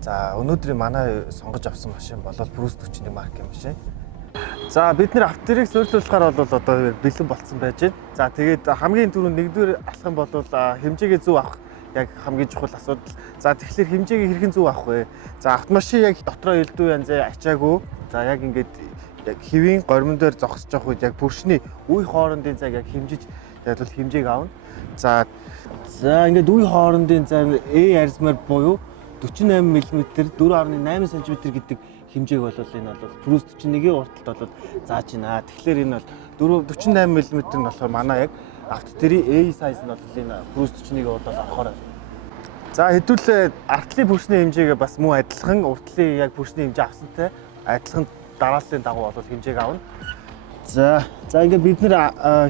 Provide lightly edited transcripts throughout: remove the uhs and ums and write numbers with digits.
За өнөөдрийн манай сонгож авсан машин бол Prusa 41 маркийн машин. За бид нэр автомобилийг суйрлуулахаар бол одоо бэлэн болцсон байж байна. За тэгээд хамгийн түрүүнд нэгдүгээр алах юм бол хэмжээгээ зөв авах яг хамгийн чухал асуудал. За тэгэхээр хэмжээгээ хэрхэн зөв авах вэ? За автомашин яг дотроо элдв янзаа ачаагүй. За яг ингээд яг хэвийн гормон дээр зогсож явах үед яг бүршний үе хоорондын цаг яг хэмжиж яг бол хэмжээг аавна. За ингээд үе хоорондын цаг арзмаар буюу 48 мм 4.8 см гэдэг хэмжээг бол энэ бол Prusa 41-ийн урталт бол зааж байна. Тэгэхээр энэ бол 48 мм нь болохоор манай яг автомобилийн A size нь бол энэ Prusa 41-ийн урталт авахаар. За хэдүүлээ артлын бүршний хэмжээгээ бас муу адилхан уртлын яг бүршний хэмжээ авсантай адилхан дарааллын дагуу бол хэмжээг аавна. За ингээд бид нэр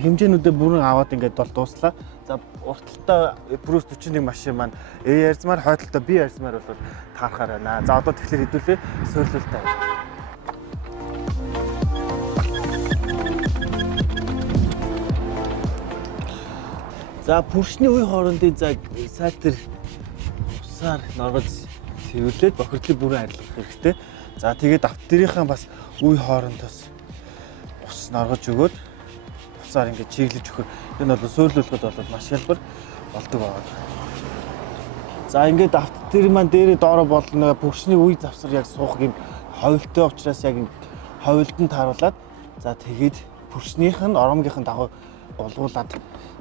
хэмжээнүүдээ бүрэн аваад ингээд бол дууслаа. За урталтаа Prusa 41 машин маань A арзмаар хойдолтой B арзмаар бол таарахаар байна. За одоо тэгэхээр хэдүүлээ суйрлуултаа. За бүршний үе хоорондын цаг сайтар усаар норгож цэвэрлээд бохирдлыг бүрэн арилгах хэрэгтэй. За тэгээд автомобилийнхаа бас үе хоорондоос ус норгож өгөөд усаар ингээд чиглэж өгөх. Энэ бол суйрлуулахад бол маш хялбар болдог байна. За ингээд автомобил маань дээрээ доороо болно бүршний үе завсар яг суух юм ховлтой учраас яг ховлдон тааруулаад за тэгээд бүршнийх нь оромгийнхэн дагуу гулгуулад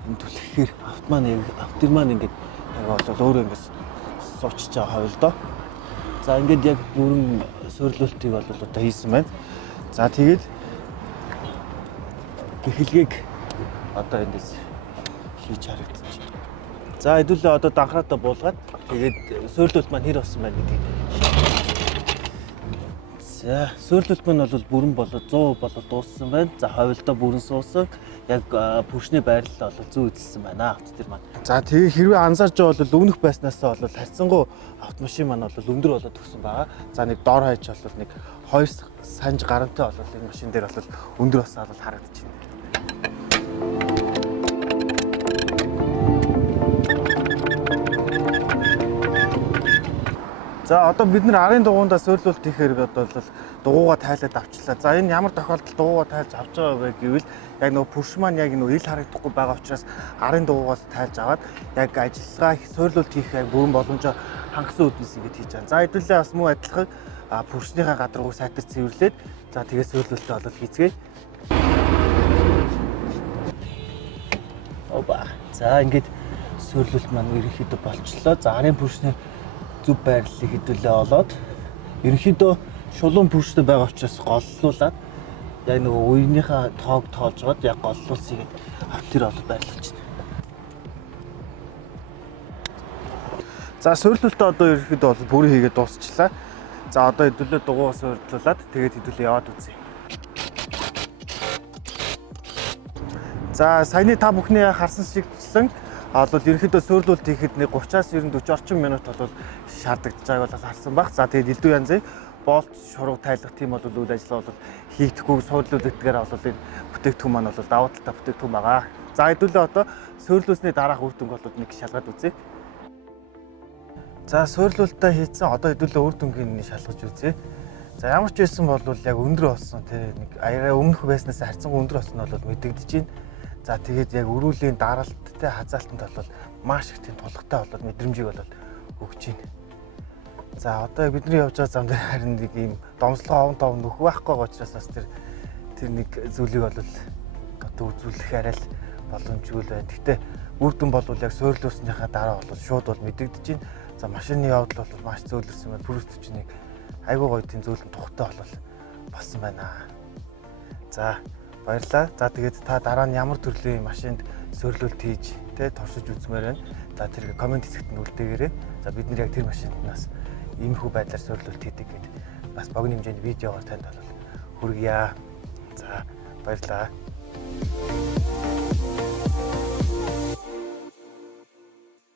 энэ түлхэхээр автомобил маань ингээд яг бол өөрөө ингээд суучж байгаа ховлдоо. За ингээд яг бүрэн суйрлуултыг бол одоо хийсэн байна. За тэгээд гэхлэгийг одоо эндээс хийж харагдаж байна. За хэдүүлээ одоо данхраатаа буулгаад тэгээд суйрлуулт маань хэр болсон байна гэдгийг. За суйрлуулт маань бол бүрэн болоод 100% болоод дууссан байна. За ховлдоо бүрэн суусан. Яг бүршний байрлал бол зүү эзэлсэн байна автомобил маань. За тэгээ хэрвээ анзаарч байгаа бол өмнөх байснаасаа бол харьцангуй автомашин маань бол өндөр болоод төгсөн байгаа. За нэг доор хаяж бол нэг 2 санж гарантай бол энэ машин дээр бол өндөр басаа бол харагдаж байна. За одоо бид нэр арын дугуйндаа суйрлуулт хийхээр бол дугуйгаа тайлаад авчлаа. За энэ ямар тохиолдолд дугуйгаа тайлж авч байгаа вэ гэвэл яг нөгөө пүрш маань яг нөгөө ил харагдахгүй байгаа учраас арын дугуйгаас тайлж аваад яг ажиллагаа суйрлуулт хийх яг бүрэн боломжоо хангасан үүднээс ингэж хийж байгаа. За хэдүүлээ бас муу адилхан пүршнийхаа гадаргуу сайтар цэвэрлээд за тэгээд суйрлуултаа бол хийцгээе. Опа. За ингээд суйрлуулт маань ерөнхийдөө болчлоо. За арын пүршний зүв байрлалыг хэдүүлээ олоод ерөнхийдөө шулуун пүрштэй байгаа учраас голлуулаад яг нөгөө үеийнхаа тоог тоолжгаад яг голлуулсыг автомобил олоод байрлуулж байна. За суйрлуултаа одоо ерөнхийдөө бол бүрэн хийгээд дуусчлаа. За одоо хэдүүлээ дугуйгаа суйрлуулад тэгээд хэдүүлээ яваад үзье. За саяны та бүхний харсан шигчлэн бол ерөнхийдөө суйрлуулт хийхэд нэг 30-аас 40 орчим минут бол шаардагдаж байгааг бол харсан баг. За тэгээд элдв янзын болт шуруу тайлах тийм бол үйл ажиллагаа бол хийхдэггүй суудлууддаггаар бол энэ бүтээгдэхүүн маань бол давуу талтай бүтээгдэхүүн байгаа. За хэдүүлээ одоо суйрлуулсны дараах үр дүнг бол нэг шалгаад үзье. За суйрлуултаа хийцэн одоо хэдүүлээ үр дүнгийн шалгаж үзье. За ямар ч байсан бол яг өндөр болсон тий нэг аяга өмнөх байснаас харьцангуй өндөр болсон нь бол мэдэгдэж байна. За тэгээд яг өрүүлийн дараалттай хазаалтанд бол маш их тийм тулгатай бол мэдрэмжийг бол өгч байна. За одоо бидний явж байгаа зам дээр харин нэг ийм домслогоо овон тов нөх байхгүй байгаа учраас бас тэр нэг зүйлийг бол одоо үзүүлэх арай л боломжгүй л байна. Гэхдээ үр дүн бол яг суйрлуулсныхаа дараа бол шууд бол мэдэгдэж байна. За машины явдал бол маш зөөлрсөн байна. Prusa 41 айгүй гоё тийм зөөлөн тухтай бол болсон байна. За баярлалаа. За тэгээд та дараа нь ямар төрлийн машинд суйрлуулт хийж туршиж үзмээр байна. За тэр комент хэсэгт нь үлдээгээрэй. За бид нэр яг тэр машинтнаас иймэрхүү байдлаар суйрлуулт хийдэг гэдэг бас богино хэмжээний видеогоор танд хүргье. За баярлалаа.